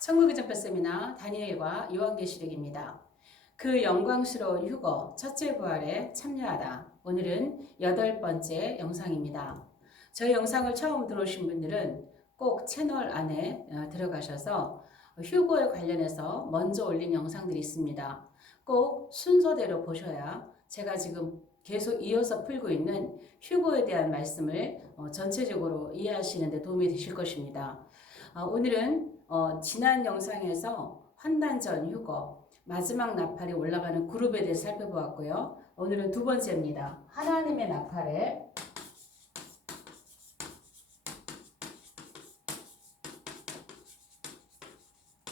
천국의 전표 세미나 다니엘과 요한계시록입니다. 그 영광스러운 휴거 첫째 부활에 참여하다. 오늘은 8번째 영상입니다. 저희 영상을 처음 들어오신 분들은 꼭 채널 안에 들어가셔서 휴거에 관련해서 먼저 올린 영상들이 있습니다. 꼭 순서대로 보셔야 제가 지금 계속 이어서 풀고 있는 휴거에 대한 말씀을 전체적으로 이해하시는 데 도움이 되실 것입니다. 오늘은 지난 영상에서 환난전 휴거 마지막 나팔이 올라가는 그룹에 대해서 살펴보았고요. 오늘은 두 번째입니다. 하나님의 나팔에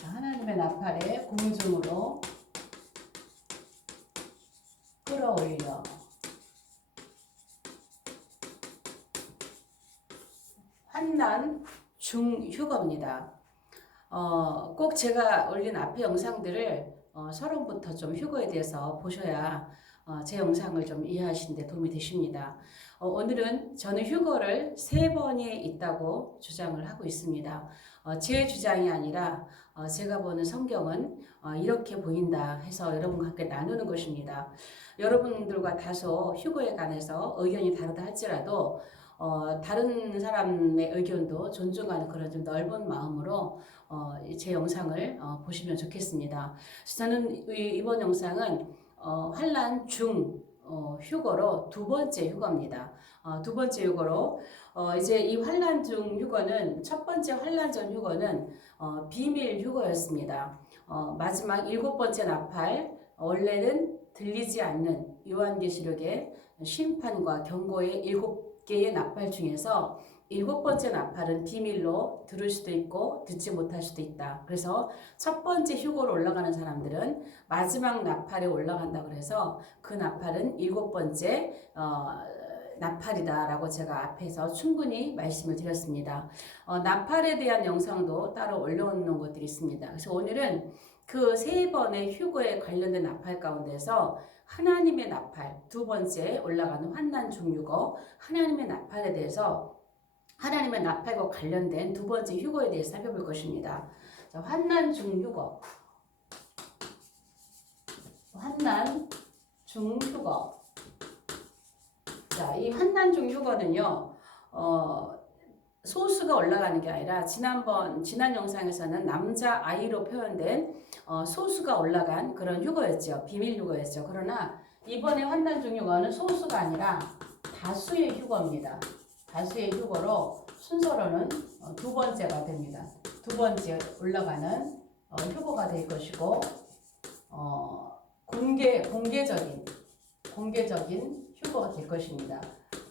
하나님의 나팔에 공중으로 끌어올려 환난 중휴거입니다. 꼭 제가 올린 앞에 영상들을 서론부터 좀 휴거에 대해서 보셔야 제 영상을 좀 이해하시는 데 도움이 되십니다. 오늘은 저는 휴거를 3번이 있다고 주장을 하고 있습니다. 제 주장이 아니라 제가 보는 성경은 이렇게 보인다 해서 여러분과 함께 나누는 것입니다. 여러분들과 다소 휴거에 관해서 의견이 다르다 할지라도 다른 사람의 의견도 존중하는 그런 좀 넓은 마음으로 제 영상을 보시면 좋겠습니다. 저는 이번 영상은 환난 중 휴거로 두 번째 휴거입니다. 두 번째 휴거로 이제 이 환난 중 휴거는 첫 번째 환난 전 휴거는 비밀 휴거였습니다. 마지막 7번째 나팔 원래는 들리지 않는 요한계시록의 심판과 경고의 7개의 나팔 중에서 7번째 나팔은 비밀로 들을 수도 있고 듣지 못할 수도 있다. 그래서 첫 번째 휴거로 올라가는 사람들은 마지막 나팔에 올라간다 그래서 그 나팔은 7번째 나팔이다라고 제가 앞에서 충분히 말씀을 드렸습니다. 나팔에 대한 영상도 따로 올려놓는 것들이 있습니다. 그래서 오늘은 그 3번의 휴거에 관련된 나팔 가운데서 하나님의 나팔, 두 번째 올라가는 환난 중휴거, 하나님의 나팔에 대해서 하나님의 나팔과 관련된 두 번째 휴거에 대해서 살펴볼 것입니다. 자, 환난 중휴거. 환난 중휴거. 자, 이 환난 중휴거는요, 소수가 올라가는 게 아니라 지난 영상에서는 남자 아이로 표현된 소수가 올라간 그런 휴거였죠. 비밀 휴거였죠. 그러나 이번에 환난 중휴거는 소수가 아니라 다수의 휴거입니다. 다수의 휴거로 순서로는 두 번째가 됩니다. 두 번째 올라가는 휴거가 될 것이고 공개적인 휴거가 될 것입니다.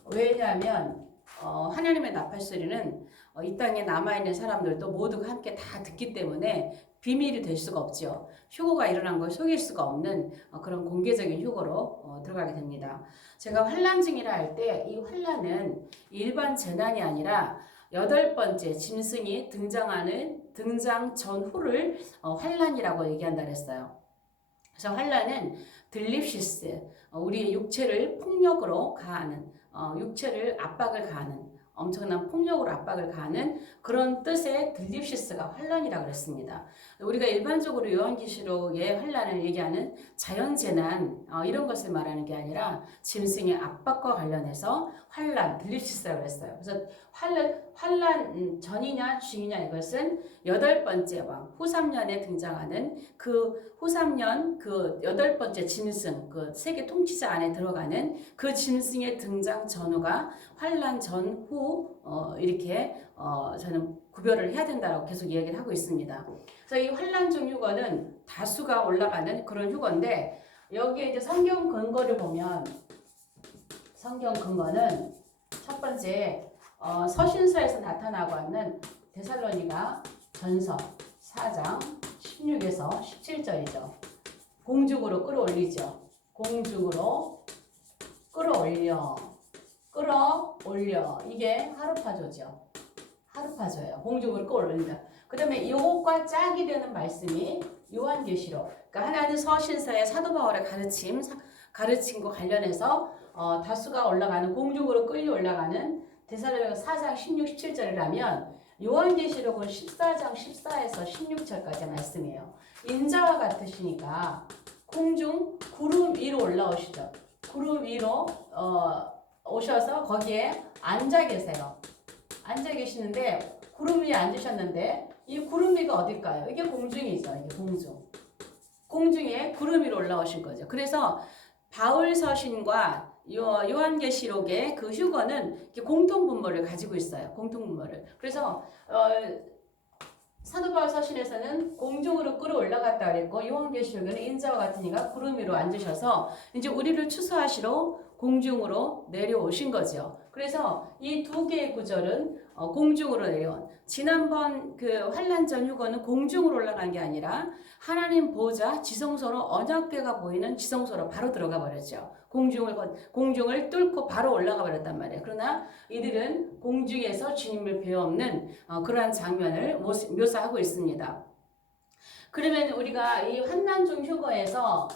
왜냐하면 하나님의 나팔 소리는 이 땅에 남아있는 사람들도 모두가 함께 다 듣기 때문에 비밀이 될 수가 없죠. 휴거가 일어난 걸 속일 수가 없는 그런 공개적인 휴거로 들어가게 됩니다. 제가 환난 중이라 할 때 이 환난은 일반 재난이 아니라 8번째 짐승이 등장하는 등장 전후를 환난이라고 얘기한다 그랬어요. 그래서 환난은 들립시스, 우리의 육체를 폭력으로 가하는, 육체를 압박을 가하는, 엄청난 폭력으로 압박을 가하는 그런 뜻의 들립시스가 환난이라고 그랬습니다. 우리가 일반적으로 요한계시록의 환난을 얘기하는 자연재난 이런 것을 말하는 게 아니라 짐승의 압박과 관련해서 환난, 들립시스라고 그랬어요. 그래서 환난 전이냐 중이냐 이것은 8번째 왕 후3년에 등장하는 그 후3년 그 8번째 짐승 그 세계 통치자 안에 들어가는 그 짐승의 등장 전후가 환난 전후 이렇게 저는 구별을 해야 된다고 계속 이야기를 하고 있습니다. 그래서 이 환난 중 휴거는 다수가 올라가는 그런 휴거인데 여기에 이제 성경 근거를 보면 성경 근거는 첫 번째 서신서에서 나타나고 있는 데살로니가 전서 4장 16에서 17절이죠. 공중으로 끌어올리죠. 공중으로 끌어올려. 이게 하르파조죠. 하르파조예요. 공중으로 끌어올린다. 그 다음에 이것과 짝이 되는 말씀이 요한계시록. 그러니까 하나는 서신서의 사도 바울의 가르침과 관련해서 다수가 올라가는 공중으로 끌려 올라가는 데살로니가 4장 16, 17절이라면 요한계시록은 14장 14에서 16절까지 말씀이에요. 인자와 같으시니까 공중 구름 위로 올라오시죠. 구름 위로 오셔서 거기에 앉아 계세요. 앉아 계시는데 구름 위에 앉으셨는데 이 구름 위가 어딜까요? 이게 공중이죠. 이게 공중. 공중에 구름 위로 올라오신 거죠. 그래서 바울 서신과 요한계시록의 그 휴거는 공통 분모를 가지고 있어요. 공통 분모를. 그래서 사도 바울 서신에서는 공중으로 끌어올라갔다 그랬고 요한계시록에는 인자와 같은 이가 구름 위로 앉으셔서 이제 우리를 추수하시러 공중으로 내려오신 거죠. 그래서 이 두 개의 구절은 공중으로 내려온, 지난번 그 환난 전 휴거는 공중으로 올라간 게 아니라 하나님 보좌 지성소로, 언약궤가 보이는 지성소로 바로 들어가 버렸죠. 공중을 뚫고 바로 올라가 버렸단 말이에요. 그러나 이들은 공중에서 주님을 배워없는 그러한 장면을 묘사하고 있습니다. 그러면 우리가 이 환난 중 휴거에서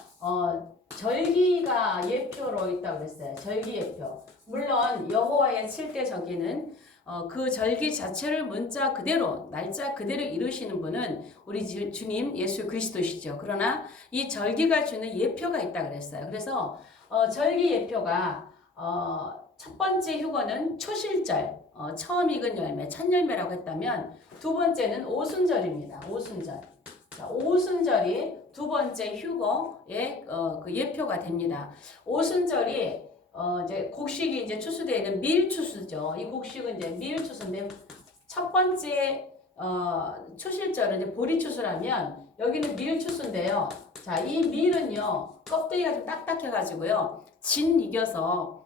절기가 예표로 있다고 그랬어요. 절기 예표. 물론 여호와의 7대 절기는 그 절기 자체를 문자 그대로, 날짜 그대로 이루시는 분은 우리 주님 예수 그리스도시죠. 그러나 이 절기가 주는 예표가 있다고 그랬어요. 그래서 절기 예표가 첫 번째 휴거는 초실절, 처음 익은 열매, 첫 열매라고 했다면 두 번째는 오순절입니다. 오순절. 자, 오순절이 두 번째 휴거의 그 예표가 됩니다. 오순절이 이제 곡식이 이제 추수되는 밀추수죠. 이 곡식은 이제 밀추수인데 첫 번째 초실절은 이제 보리추수라면 여기는 밀추수인데요. 자, 이 밀은요 껍데기가 좀 딱딱해가지고요 진 이겨서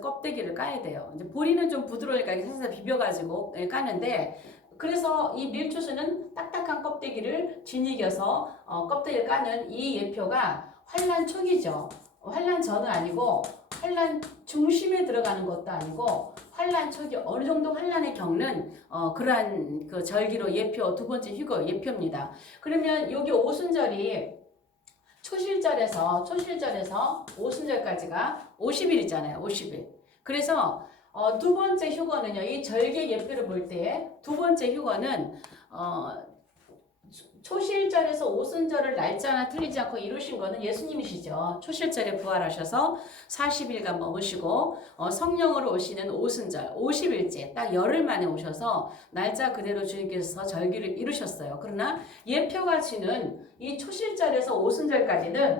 껍데기를 까야 돼요. 이제 보리는 좀 부드러우니까 살살 비벼가지고 까는데. 그래서 이 밀추수는 딱딱한 껍데기를 진이겨서 껍데기를 까는 이 예표가 환난 초기죠. 환난 전은 아니고 환난 중심에 들어가는 것도 아니고 환난 초기 어느 정도 환난을 겪는 그러한 그 절기로 예표, 두 번째 휴거 예표입니다. 그러면 여기 오순절이 초실절에서 오순절까지가 50일이잖아요. 50일. 그래서 두 번째 휴거는요. 이 절기 예표를 볼 때 두 번째 휴거는 초실절에서 오순절을 날짜나 틀리지 않고 이루신 거는 예수님이시죠. 초실절에 부활하셔서 40일간 머무시고 성령으로 오시는 오순절 50일째 딱 열흘 만에 오셔서 날짜 그대로 주님께서 절기를 이루셨어요. 그러나 예표가 지는 이 초실절에서 오순절까지는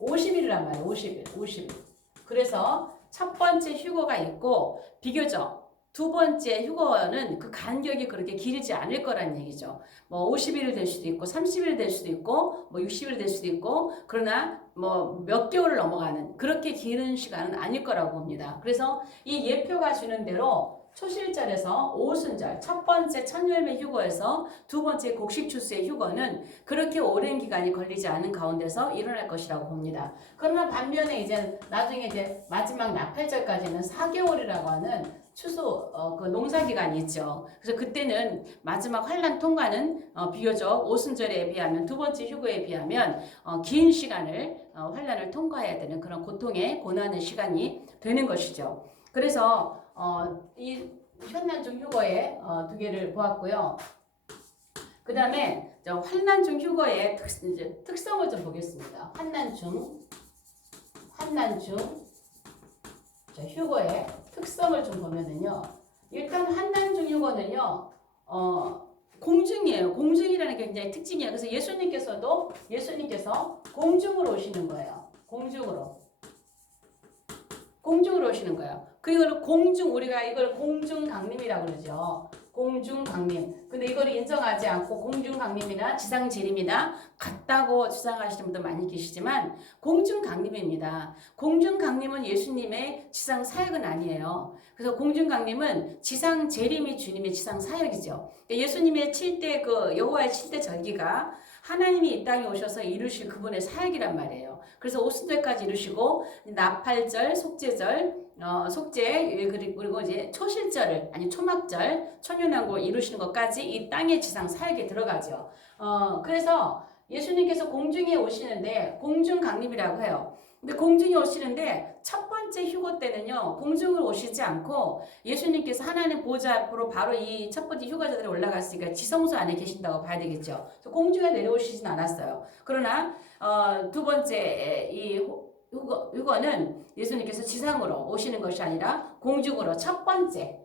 50일이란 말이에요. 50일. 그래서 첫 번째 휴거가 있고 비교적 두 번째 휴거는 그 간격이 그렇게 길지 않을 거란 얘기죠. 뭐 50일 될 수도 있고 30일 될 수도 있고 뭐 60일 될 수도 있고 그러나 뭐 몇 개월을 넘어가는 그렇게 긴 시간은 아닐 거라고 봅니다. 그래서 이 예표가 주는 대로 초실절에서 오순절 첫 번째 첫 열매 휴거에서 두 번째 곡식 추수의 휴거는 그렇게 오랜 기간이 걸리지 않은 가운데서 일어날 것이라고 봅니다. 그러나 반면에 이제 나중에 이제 마지막 나팔절까지는 4개월이라고 하는 추수 그 농사 기간이 있죠. 그래서 그때는 마지막 환난 통과는 비교적 오순절에 비하면 두 번째 휴거에 비하면 긴 시간을 환난을 통과해야 되는 그런 고통의 고난의 시간이 되는 것이죠. 그래서 이 환난 중 휴거의 두 개를 보았고요. 그 다음에 환난 중 휴거의 특성을 좀 보겠습니다. 환난 중 휴거의 특성을 좀 보면은요. 일단 환난 중 휴거는요. 공중이에요. 공중이라는 게 굉장히 특징이에요. 그래서 예수님께서 공중으로 오시는 거예요. 공중으로 오시는 거예요. 그리고 우리가 이걸 공중강림이라고 그러죠. 공중강림. 근데 이걸 인정하지 않고 공중강림이나 지상재림이나 같다고 주장하시는 분들 많이 계시지만 공중강림입니다. 공중강림은 예수님의 지상사역은 아니에요. 그래서 공중강림은 지상재림이 주님의 지상사역이죠. 예수님의 7대 여호와의 7대 절기가 하나님이 이 땅에 오셔서 이루실 그분의 사역이란 말이에요. 그래서 오순절까지 이루시고 나팔절, 속죄절, 속죄 그리고 이제 초실절을 초막절, 천년왕국을 이루시는 것까지 이 땅의 지상 사역에 들어가죠. 그래서 예수님께서 공중에 오시는데 공중강림이라고 해요. 근데 공중에 오시는데 첫 번째 휴거 때는요, 공중으로 오시지 않고 예수님께서 하나님 보좌 앞으로 바로 이 첫 번째 휴거자들이 올라갔으니까 지성소 안에 계신다고 봐야 되겠죠. 그래서 공중에 내려오시진 않았어요. 그러나 두 번째 이 휴거는 예수님께서 지상으로 오시는 것이 아니라 공중으로 첫 번째,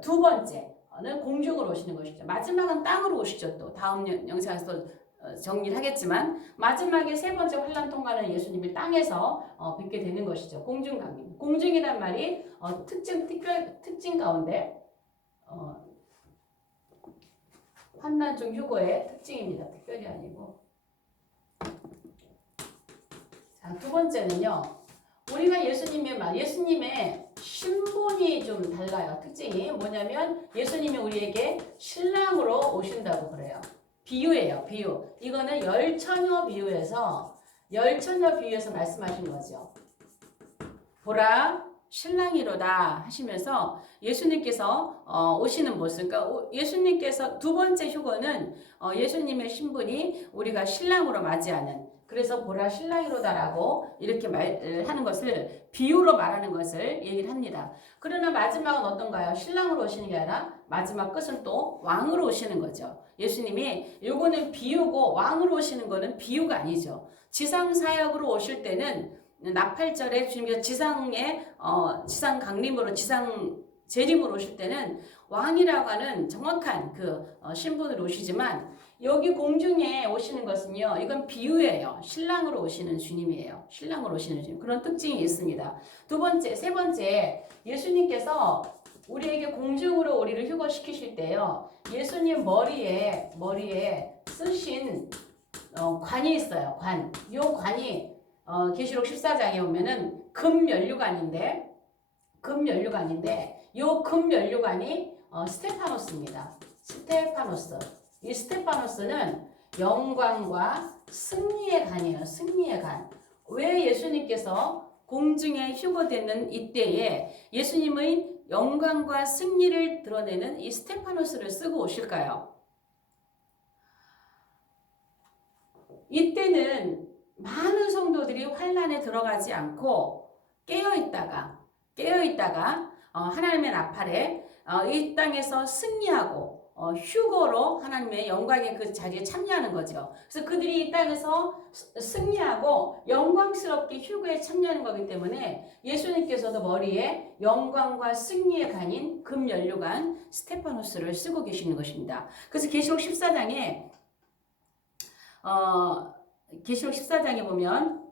두 번째는 공중으로 오시는 것이죠. 마지막은 땅으로 오시죠. 또 다음 영상에서 정리를 하겠지만 마지막에 세 번째 환란 통과는 예수님이 땅에서 뵙게 되는 것이죠. 공중 강림. 공중이란 말이 특징 가운데 환난 중 휴거의 특징입니다. 특별히 아니고. 자, 두 번째는요. 우리가 예수님의 신분이 좀 달라요. 특징이 뭐냐면 예수님이 우리에게 신랑으로 오신다고 그래요. 비유예요. 비유. 이거는 열처녀 비유에서 말씀하신 거죠. 보라 신랑이로다 하시면서 예수님께서 오시는 모습. 그러니까 예수님께서 두 번째 휴거는 예수님의 신분이 우리가 신랑으로 맞이하는. 그래서 보라 신랑이로다라고 이렇게 말하는 것을 비유로 말하는 것을 얘기를 합니다. 그러나 마지막은 어떤가요? 신랑으로 오시는 게 아니라 마지막 끝은 또 왕으로 오시는 거죠. 예수님이 요거는 비유고 왕으로 오시는 거는 비유가 아니죠. 지상 사역으로 오실 때는 나팔절에 주님께서 지상 강림으로 지상 재림으로 오실 때는 왕이라고 하는 정확한 그 신분으로 오시지만 여기 공중에 오시는 것은요, 이건 비유예요. 신랑으로 오시는 주님이에요. 신랑으로 오시는 주님. 그런 특징이 있습니다. 세 번째, 예수님께서 우리에게 공중으로 우리를 휴거시키실 때요, 예수님 머리에 쓰신 관이 있어요. 관. 요 관이 계시록 14장에 보면은 금면류관인데 요 금면류관이 스테파노스입니다. 스테파노스. 이 스테파노스는 영광과 승리의 관이에요. 승리의 관. 왜 예수님께서 공중에 휴거되는 이때에 예수님의 영광과 승리를 드러내는 이 스테파노스를 쓰고 오실까요? 이때는 많은 성도들이 환란에 들어가지 않고 깨어있다가 하나님의 나팔에 이 땅에서 승리하고 휴거로 하나님의 영광의 그 자리에 참여하는 거죠. 그래서 그들이 이 땅에서 승리하고 영광스럽게 휴거에 참여하는 거기 때문에 예수님께서도 머리에 영광과 승리의 관인 금연료관 스테파노스를 쓰고 계시는 것입니다. 그래서 계시록 14장에 보면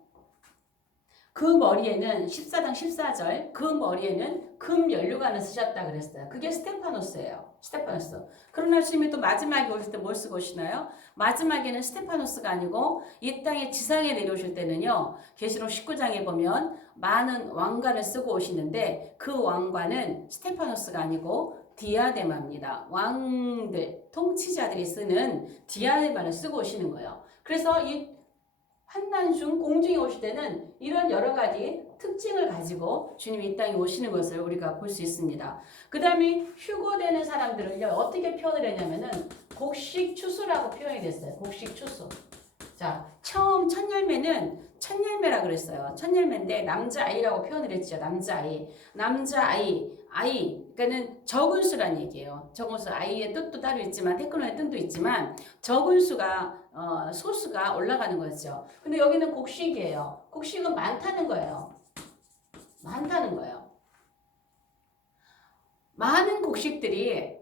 그 머리에는 14장 14절 그 머리에는 금연료관을 쓰셨다 그랬어요. 그게 스테파노스예요. 스테파노스. 그러나 주님이 또 마지막에 오실 때 뭘 쓰고 오시나요? 마지막에는 스테파노스가 아니고 이 땅에 지상에 내려오실 때는요. 계시록 19장에 보면 많은 왕관을 쓰고 오시는데 그 왕관은 스테파노스가 아니고 디아데마입니다. 왕들, 통치자들이 쓰는 디아데마를 쓰고 오시는 거예요. 그래서 이 환난 중 공중에 오실 때는 이런 여러 가지 특징을 가지고 주님이 이 땅에 오시는 것을 우리가 볼 수 있습니다. 그 다음에 휴거되는 사람들을요, 어떻게 표현을 했냐면은 곡식추수라고 표현이 됐어요. 곡식추수. 자, 처음 첫 열매라 그랬어요. 첫 열매인데 남자아이라고 표현을 했죠. 아이. 그러니까는 적은 수란 얘기예요. 적은 수, 아이의 뜻도 따로 있지만 테크노의 뜻도 있지만 적은 수가 소수가 올라가는 거죠. 근데 여기는 곡식이에요. 곡식은 많다는 거예요. 많은 곡식들이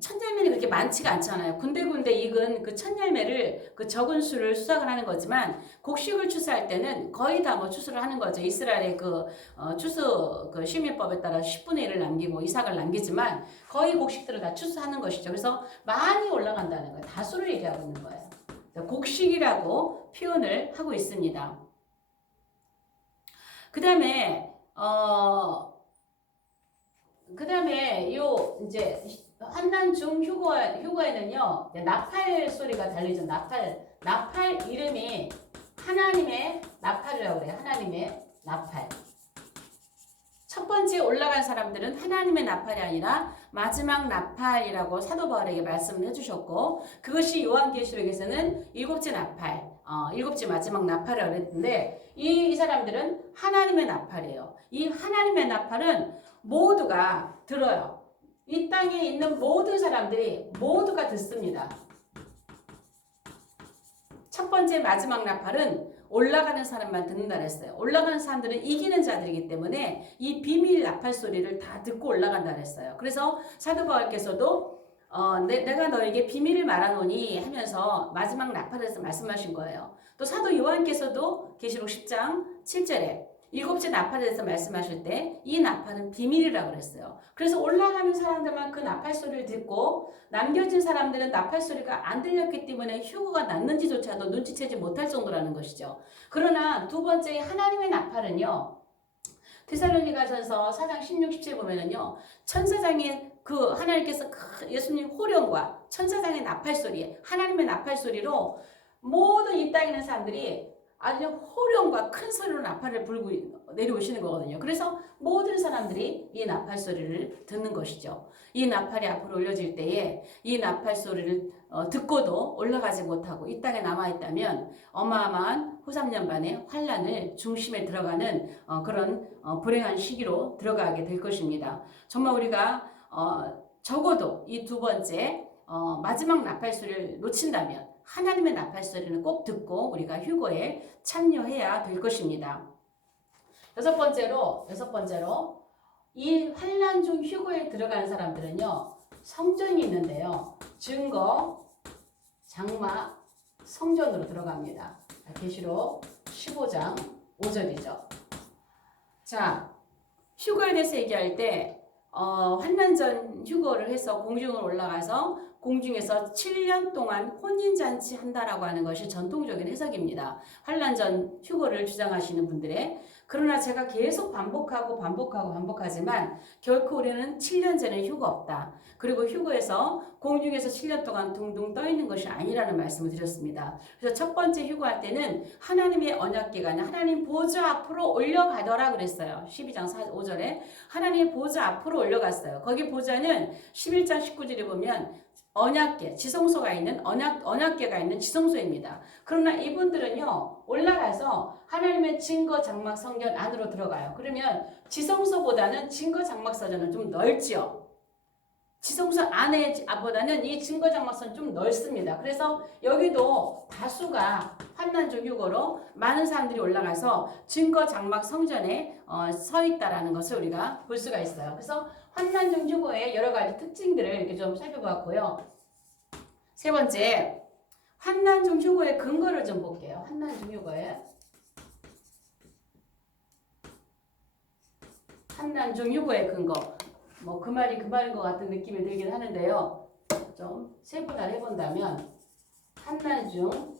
첫 열매는 그렇게 많지가 않잖아요. 군데군데 익은 그 첫 열매를 그 적은 수를 수확을 하는 거지만 곡식을 추수할 때는 거의 다 추수를 하는 거죠. 이스라엘의 그 추수 그 시민법에 따라 10분의 1을 남기고 이삭을 남기지만 거의 곡식들을 다 추수하는 것이죠. 그래서 많이 올라간다는 거예요. 다수를 얘기하고 있는 거예요. 곡식이라고 표현을 하고 있습니다. 그 다음에 요 이제 환난 중 휴거에는요 나팔 소리가 들리죠. 나팔 이름이 하나님의 나팔이라고 그래요. 하나님의 나팔. 첫 번째 올라간 사람들은 하나님의 나팔이 아니라 마지막 나팔이라고 사도 바울에게 말씀을 해주셨고, 그것이 요한계시록에서는 일곱째 나팔, 일곱째 마지막 나팔이라고 했는데, 이 사람들은 하나님의 나팔이에요. 이 하나님의 나팔은 모두가 들어요. 이 땅에 있는 모든 사람들이 모두가 듣습니다. 첫 번째 마지막 나팔은 올라가는 사람만 듣는다 그랬어요. 올라가는 사람들은 이기는 자들이기 때문에 이 비밀 나팔 소리를 다 듣고 올라간다 그랬어요. 그래서 사도 바울께서도 내가 너에게 비밀을 말하노니 하면서 마지막 나팔에서 말씀하신 거예요. 또 사도 요한께서도 계시록 10장 7절에 일곱째 나팔에 대해서 말씀하실 때 이 나팔은 비밀이라고 그랬어요. 그래서 올라가는 사람들만 그 나팔 소리를 듣고 남겨진 사람들은 나팔 소리가 안 들렸기 때문에 휴거가 났는지조차도 눈치채지 못할 정도라는 것이죠. 그러나 두 번째 하나님의 나팔은요. 데살로니가전서 4장 16, 17 보면은요. 천사장의 그 하나님께서 예수님 호령과 천사장의 나팔 소리, 하나님의 나팔 소리로 모든 이 땅에 있는 사람들이 아주 호령과 큰 소리로 나팔을 불고 내려오시는 거거든요. 그래서 모든 사람들이 이 나팔 소리를 듣는 것이죠. 이 나팔이 앞으로 올려질 때에 이 나팔 소리를 듣고도 올라가지 못하고 이 땅에 남아있다면 어마어마한 후 3년반의 환란을 중심에 들어가는 그런 불행한 시기로 들어가게 될 것입니다. 정말 우리가 적어도 이 두 번째 마지막 나팔 소리를 놓친다면 하나님의 나팔 소리는 꼭 듣고 우리가 휴거에 참여해야 될 것입니다. 여섯 번째로 이 환난 중 휴거에 들어가는 사람들은요. 성전이 있는데요. 증거, 장막, 성전으로 들어갑니다. 계시록 15장 5절이죠. 자, 휴거에 대해서 얘기할 때 환난 전 휴거를 해서 공중으로 올라가서 공중에서 7년 동안 혼인잔치 한다라고 하는 것이 전통적인 해석입니다. 환난 전 휴거를 주장하시는 분들의. 그러나 제가 계속 반복하지만 결코 우리는 7년째는 휴거 없다. 그리고 휴거에서 공중에서 7년 동안 둥둥 떠 있는 것이 아니라는 말씀을 드렸습니다. 그래서 첫 번째 휴거할 때는 하나님의 언약궤가 하나님 보좌 앞으로 올려가더라 그랬어요. 12장 5절에 하나님의 보좌 앞으로 올려갔어요. 거기 보좌는 11장 19절에 보면 언약궤, 지성소가 있는 언약궤가 있는 지성소입니다. 그러나 이분들은요 올라가서 하나님의 증거 장막 성전 안으로 들어가요. 그러면 지성소보다는 증거 장막 성전은 좀 넓지요. 지성소 안에보다는 이 증거 장막 성전은 좀 넓습니다. 그래서 여기도 다수가 환난 중 휴거로 많은 사람들이 올라가서 증거 장막 성전에 서 있다라는 것을 우리가 볼 수가 있어요. 그래서 환난 중 휴거의 여러 가지 특징들을 이렇게 좀 살펴봤고요. 세 번째, 환난 중 휴거의 근거를 좀 볼게요. 환난 중 휴거의 근거. 뭐 그 말인 것 같은 느낌이 들긴 하는데요. 좀 세분화를 해본다면 환난 중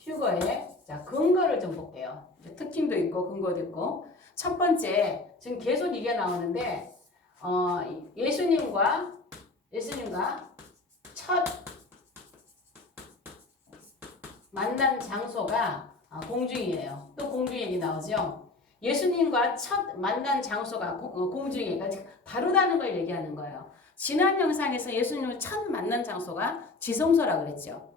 휴거의 근거를 좀 볼게요. 특징도 있고 근거도 있고. 첫 번째, 지금 계속 이게 나오는데 예수님과 첫 만난 장소가 공중이에요. 또 공중 얘기 나오죠. 예수님과 첫 만난 장소가 공중이에요. 그러니까 다르다는 걸 얘기하는 거예요. 지난 영상에서 예수님을 첫 만난 장소가 지성소라고 그랬죠.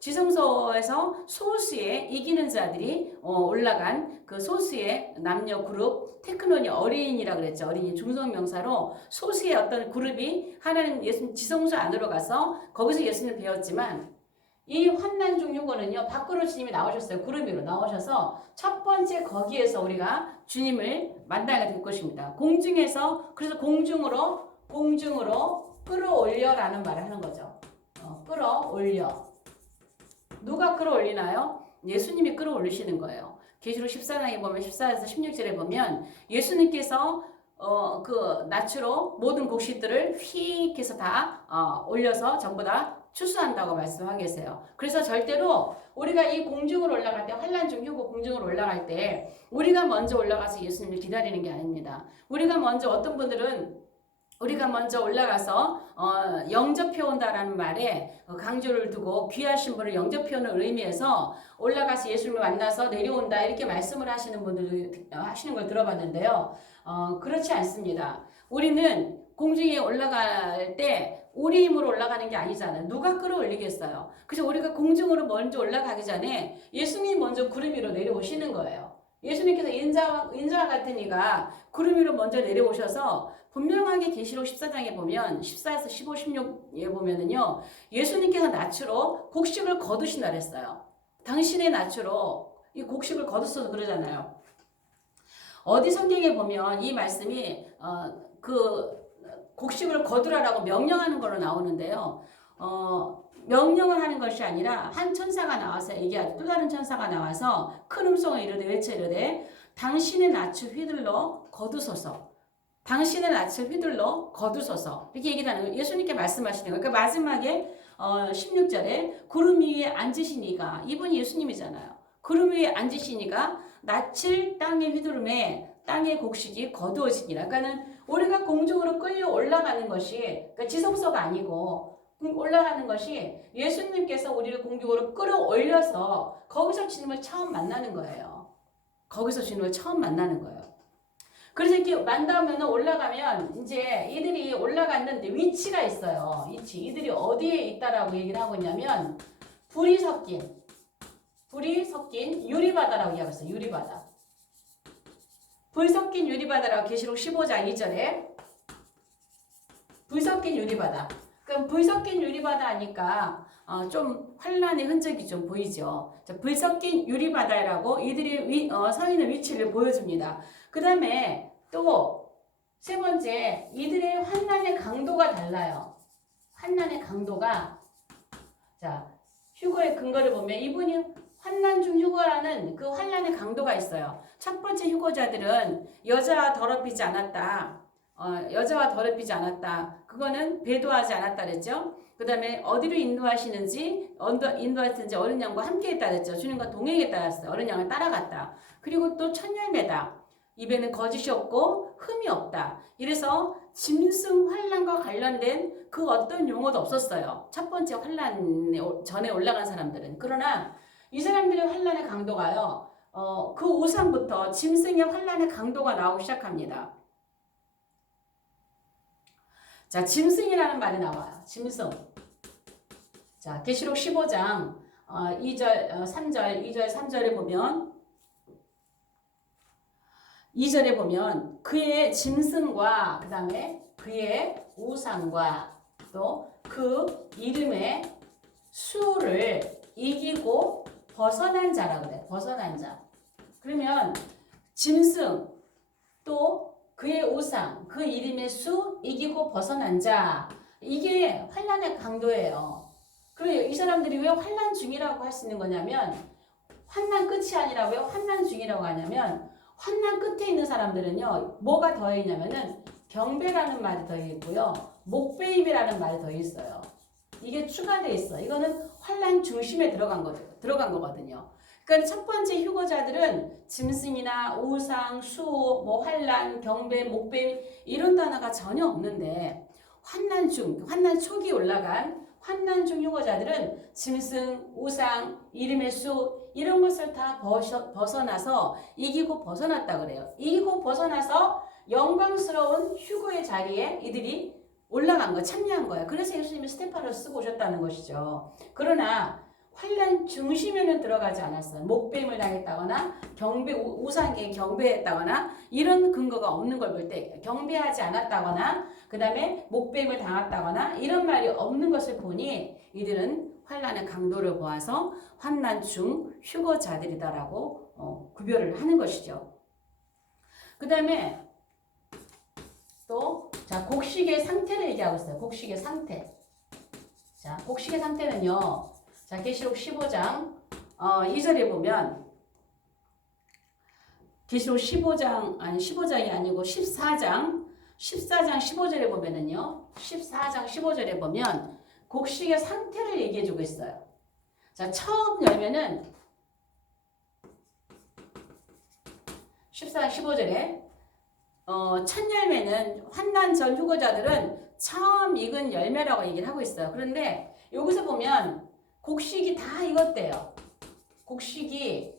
지성소에서 소수의 이기는 자들이 올라간 그 소수의 남녀 그룹 테크노니 어린이라고 그랬죠. 어린이 중성명사로 소수의 어떤 그룹이 하나님 예수님 지성소 안으로 가서 거기서 예수님을 배웠지만 이 환난 중 휴거는요 밖으로 주님이 나오셨어요. 구름 위로 나오셔서 첫 번째 거기에서 우리가 주님을 만나게 될 것입니다. 공중에서 그래서 공중으로 끌어올려라는 말을 하는 거죠. 끌어올려. 누가 끌어올리나요? 예수님이 끌어올리시는 거예요. 계시록 14장에 보면 14에서 16절에 보면 예수님께서 그 낯으로 모든 곡식들을 휙 해서 다 올려서 전부 다 추수한다고 말씀하고 계세요. 그래서 절대로 우리가 이 공중으로 올라갈 때 환난 중 휴거 공중으로 올라갈 때 우리가 먼저 올라가서 예수님을 기다리는 게 아닙니다. 우리가 먼저 어떤 분들은 우리가 먼저 올라가서 영접해 온다라는 말에 강조를 두고 귀하신 분을 영접해 오는 의미에서 올라가서 예수님을 만나서 내려온다 이렇게 말씀을 하시는 분들 하시는 걸 들어봤는데요. 그렇지 않습니다. 우리는 공중에 올라갈 때 우리 힘으로 올라가는 게 아니잖아요. 누가 끌어올리겠어요. 그래서 우리가 공중으로 먼저 올라가기 전에 예수님 먼저 구름 위로 내려오시는 거예요. 예수님께서 인자와 같은 이가 구름 위로 먼저 내려오셔서 분명하게 계시록 14장에 보면 14에서 15, 16에 보면은요. 예수님께서 낯으로 곡식을 거두신다 그랬어요. 당신의 낯으로 이 곡식을 거두셔서 그러잖아요. 어디 성경에 보면 이 말씀이 그 곡식을 거두라라고 명령하는 걸로 나오는데요. 명령을 하는 것이 아니라 한 천사가 나와서 얘기하죠. 또 다른 천사가 나와서 큰 음성을 이르되 외쳐 이르되 당신의 낯을 휘둘러 거두소서. 당신의 낯을 휘둘러 거두소서. 이렇게 얘기하는 거예요. 예수님께 말씀하시는 거예요. 그러니까 마지막에 16절에 구름 위에 앉으시니가 이분이 예수님이잖아요. 구름 위에 앉으시니가 낯을 땅에 휘두르매 땅의 곡식이 거두어지니라. 그러니까는 우리가 공중으로 끌려 올라가는 것이 그러니까 지성소가 아니고 올라가는 것이 예수님께서 우리를 공중으로 끌어올려서 거기서 주님을 처음 만나는 거예요. 거기서 주님을 처음 만나는 거예요. 그래서 이렇게 만나면 올라가면 이제 이들이 올라갔는데 위치가 있어요. 위치. 이들이 어디에 있다라고 얘기를 하고 있냐면 불이 섞인 유리바다라고 얘기하고 있어요. 유리바다. 불 섞인 유리바다라고 계시록 15장 2절에 불 섞인 유리바다. 그럼 불 섞인 유리바다 하니까 좀 환란의 흔적이 좀 보이죠. 불 섞인 유리바다라고 이들이 서 있는 위치를 보여줍니다. 그 다음에 또 세 번째 이들의 환란의 강도가 달라요. 환란의 강도가 자 휴거의 근거를 보면 이분이 환난 중 휴거라는 그 환난의 강도가 있어요. 첫 번째 휴거자들은 여자와 더럽히지 않았다. 여자와 더럽히지 않았다. 그거는 배도하지 않았다 그랬죠. 그 다음에 어디로 인도하시는지 어린 양과 함께 했다 그랬죠. 주님과 동행했다 그랬어요. 어린 양을 따라갔다. 그리고 또 첫열매다. 입에는 거짓이 없고 흠이 없다. 이래서 짐승 환난과 관련된 그 어떤 용어도 없었어요. 첫 번째 환난 전에 올라간 사람들은. 그러나 이 사람들의 환난의 강도가요. 그 우상부터 짐승의 환난의 강도가 나오기 시작합니다. 자, 짐승이라는 말이 나와요. 짐승. 자, 계시록 15장 2절, 3절, 2절, 3절에 보면 2절에 보면 그의 짐승과 그 다음에 그의 우상과 또 그 이름의 수를 이기고 벗어난 자라고 그래. 벗어난 자. 그러면 짐승 또 그의 우상 그 이름의 수 이기고 벗어난 자 이게 환난의 강도예요. 그리고 이 사람들이 왜 환난 중이라고 할 수 있는 거냐면 환난 끝이 아니라 왜 환난 중이라고 하냐면 환난 끝에 있는 사람들은요 뭐가 더해 있냐면은 경배라는 말이 더해 있고요 목배임이라는 말이 더해 있어요. 이게 추가되어 있어. 이거는 환난 중심에 들어간 거거든요. 그러니까 첫 번째 휴거자들은 짐승이나 우상, 수, 뭐 환난, 경배, 목배 이런 단어가 전혀 없는데 환난 중, 환난 초기 올라간 환난 중 휴거자들은 짐승, 우상, 이름의 수 이런 것을 다 벗어나서 이기고 벗어났다 그래요. 이기고 벗어나서 영광스러운 휴거의 자리에 이들이 올라간 거, 참여한 거예요. 그래서 예수님이 스테파노를 쓰고 오셨다는 것이죠. 그러나 환난 중심에는 들어가지 않았어요. 목배임을 당했다거나 경배 우상에게 경배했다거나 이런 근거가 없는 걸 볼 때 경배하지 않았다거나 그 다음에 목배임을 당했다거나 이런 말이 없는 것을 보니 이들은 환난의 강도를 보아서 환난 중 휴거자들이다라고 구별을 하는 것이죠. 그 다음에 또 자 곡식의 상태를 얘기하고 있어요. 곡식의 상태. 자 곡식의 상태는요. 자 계시록 15장 2절에 보면 계시록 15장이 아니고 14장 15절에 보면은요. 14장 15절에 보면 곡식의 상태를 얘기해 주고 있어요. 자 처음 열면은 14장 15절에 첫 열매는 환난 전 휴거자들은 처음 익은 열매라고 얘기를 하고 있어요. 그런데 여기서 보면 곡식이 다 익었대요. 곡식이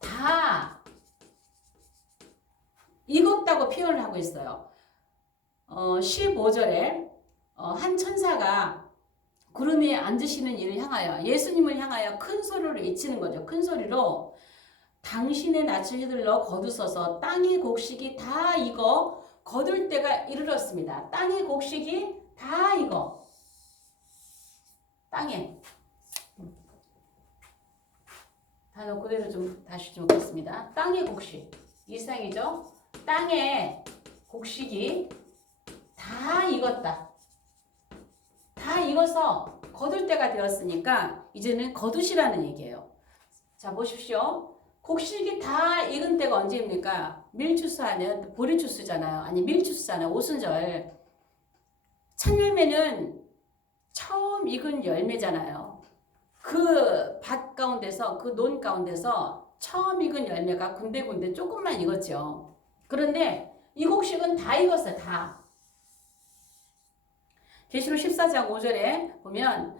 다 익었다고 표현을 하고 있어요. 15절에 한 천사가 구름 위에 앉으시는 이를 향하여 예수님을 향하여 큰 소리로 외치는 거죠. 큰 소리로 당신의 낯을 휘둘러 거두소서 땅의 곡식이 다 익어 거둘 때가 이르렀습니다. 땅의 곡식이 다 익어. 땅에. 단어 그대로 좀 다시 좀 보겠습니다. 땅의 곡식. 이상이죠? 땅의 곡식이 다 익었다. 다 익어서 거둘 때가 되었으니까 이제는 거두시라는 얘기예요. 자, 보십시오. 곡식이 다 익은 때가 언제입니까? 밀추수하는 보리추수잖아요. 아니 밀추수잖아요. 오순절. 첫 열매는 처음 익은 열매잖아요. 그 밭 가운데서 그 논 가운데서 처음 익은 열매가 군데군데 조금만 익었죠. 그런데 이 곡식은 다 익었어요. 다. 계시록 14장 5절에 보면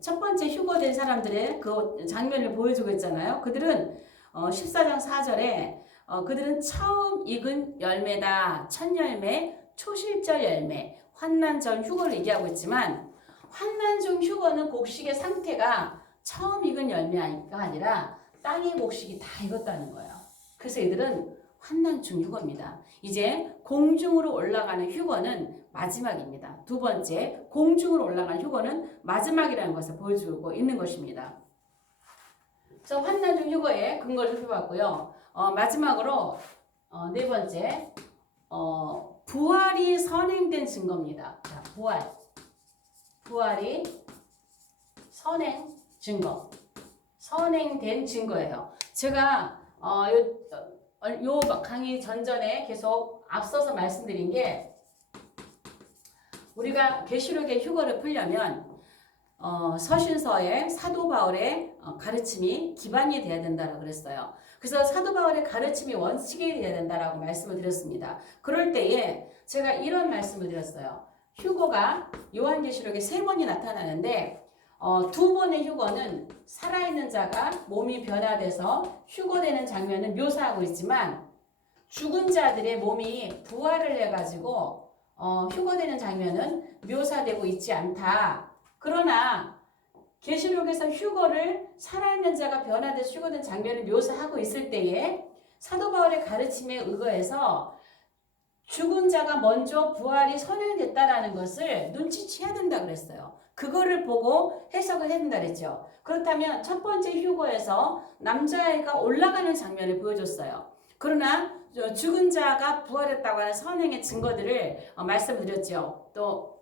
첫 번째 휴거된 사람들의 그 장면을 보여주고 있잖아요. 그들은 14장 4절에 그들은 처음 익은 열매다. 첫 열매, 초실절 열매, 환난 전 휴거를 얘기하고 있지만 환난 중 휴거는 곡식의 상태가 처음 익은 열매가 아니라 땅의 곡식이 다 익었다는 거예요. 그래서 이들은 환난 중 휴거입니다. 이제 공중으로 올라가는 휴거는 마지막입니다. 두 번째, 공중으로 올라가는 휴거는 마지막이라는 것을 보여주고 있는 것입니다. 그래서 환난 중 휴거의 근거를 살펴봤고요. 마지막으로 네 번째, 부활이 선행된 증거입니다. 자, 부활이 선행 증거, 선행된 증거예요. 제가 요 강의 전전에 계속 앞서서 말씀드린 게 우리가 계시록의 휴거를 풀려면 서신서의 사도 바울의 가르침이 기반이 돼야 된다라고 그랬어요. 그래서 사도 바울의 가르침이 원칙이 돼야 된다라고 말씀을 드렸습니다. 그럴 때에 제가 이런 말씀을 드렸어요. 휴거가 요한계시록에 3번이 나타나는데 두 번의 휴거는 살아있는 자가 몸이 변화돼서 휴거되는 장면을 묘사하고 있지만 죽은 자들의 몸이 부활을 해가지고 휴거되는 장면은 묘사되고 있지 않다. 그러나 계시록에서 휴거를 살아있는 자가 변화돼서 휴거된 장면을 묘사하고 있을 때에 사도 바울의 가르침에 의거해서 죽은 자가 먼저 부활이 선행됐다라는 것을 눈치채야 된다 그랬어요. 그거를 보고 해석을 해야 된다 그랬죠. 그렇다면 첫 번째 휴거에서 남자아이가 올라가는 장면을 보여줬어요. 그러나 죽은 자가 부활했다고 하는 선행의 증거들을 말씀드렸죠. 또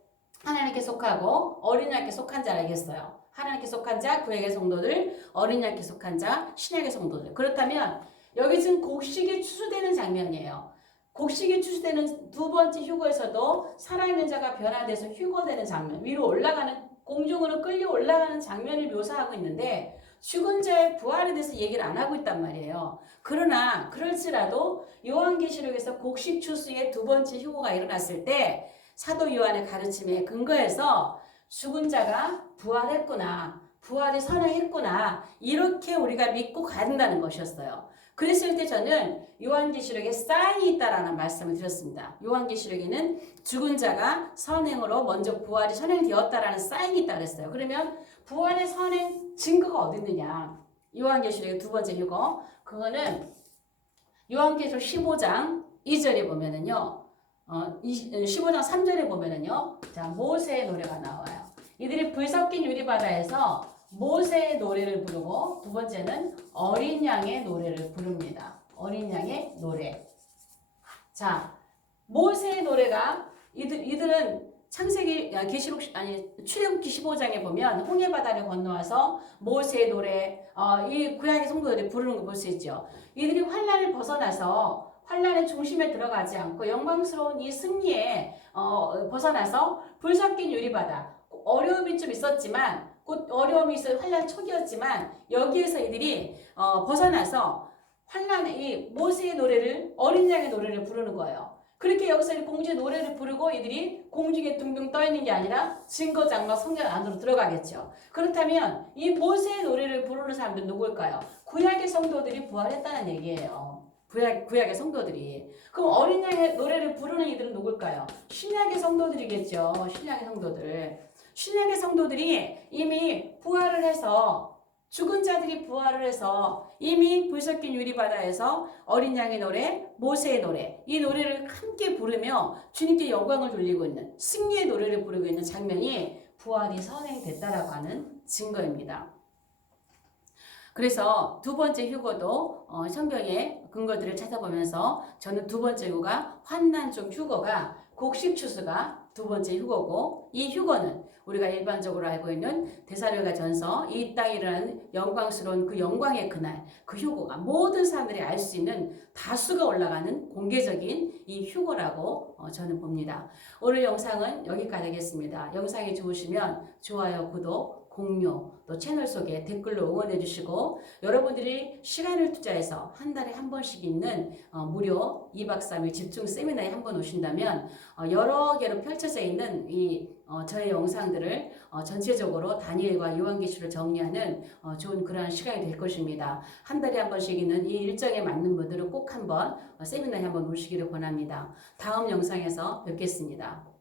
하나님께 속하고 어린 양께 속한 자라 얘기했어요. 하나님께 속한 자, 구약의 성도들, 어린 양께 속한 자, 신약의 성도들. 그렇다면 여기 지금 곡식이 추수되는 장면이에요. 곡식이 추수되는 두 번째 휴거에서도 살아있는 자가 변화돼서 휴거되는 장면, 위로 올라가는, 공중으로 끌려 올라가는 장면을 묘사하고 있는데 죽은 자의 부활에 대해서 얘기를 안 하고 있단 말이에요. 그러나 그럴지라도 요한계시록에서 곡식 추수의 두 번째 휴거가 일어났을 때 사도 요한의 가르침에 근거해서 죽은 자가 부활했구나, 부활이 선행했구나, 이렇게 우리가 믿고 가야 된다는 것이었어요. 그랬을 때 저는 요한계시록에 사인이 있다라는 말씀을 드렸습니다. 요한계시록에는 죽은 자가 선행으로 먼저 부활이 선행되었다라는 사인이 있다 그랬어요. 그러면 부활의 선행 증거가 어디 있느냐? 요한계시록의 두 번째 휴거, 그거는 요한계시록 15장 2절에 보면은요, 15장 3절에 보면은요, 자, 모세의 노래가 나와요. 이들이 불 섞인 유리바다에서 모세의 노래를 부르고, 두 번째는 어린 양의 노래를 부릅니다. 어린 양의 노래. 자, 모세의 노래가 이들은 출애굽기 15장에 보면 홍해 바다를 건너와서 모세의 노래, 이 구약의 성도들이 부르는 거 볼 수 있죠. 이들이 환란을 벗어나서 환란의 중심에 들어가지 않고 영광스러운 이 승리에 벗어나서 불 섞인 유리바다, 어려움이 좀 있었지만, 곧 어려움이 있어 환란 초기였지만 여기에서 이들이 벗어나서 환란의 이 모세의 노래를 어린 양의 노래를 부르는 거예요. 그렇게 여기서 공주의 노래를 부르고 이들이 공중에 둥둥 떠 있는 게 아니라 증거장막 성전 안으로 들어가겠죠. 그렇다면 이 모세의 노래를 부르는 사람들은 누구일까요? 구약의 성도들이 부활했다는 얘기예요. 구약의 성도들이. 그럼 어린 양의 노래를 부르는 이들은 누굴까요? 신약의 성도들이겠죠. 신약의 성도들. 신약의 성도들이 이미 부활을 해서 죽은 자들이 부활을 해서 이미 불 섞인 유리바다에서 어린 양의 노래, 모세의 노래, 이 노래를 함께 부르며 주님께 영광을 돌리고 있는 승리의 노래를 부르고 있는 장면이 부활이 선행됐다라고 하는 증거입니다. 그래서 두 번째 휴거도 성경의 근거들을 찾아보면서 저는 두 번째 휴거가 환난 중 휴거가 곡식추수가 두 번째 휴거고, 이 휴거는 우리가 일반적으로 알고 있는 데살로니가전서 이 땅에 일어나는 영광스러운 그 영광의 그날, 그 휴거가 모든 사람들이 알 수 있는 다수가 올라가는 공개적인 이 휴거라고 저는 봅니다. 오늘 영상은 여기까지 하겠습니다. 영상이 좋으시면 좋아요, 구독, 공유, 또 채널 속에 댓글로 응원해 주시고, 여러분들이 시간을 투자해서 한 달에 한 번씩 있는 무료 2박 3일 집중 세미나에 한 번 오신다면 여러 개로 펼쳐져 있는 이 저의 영상들을 전체적으로 다니엘과 요한계시를 정리하는 좋은 그러한 시간이 될 것입니다. 한 달에 한 번씩 있는 이 일정에 맞는 분들은 꼭 한번 세미나에 한번 오시기를 권합니다. 다음 영상에서 뵙겠습니다.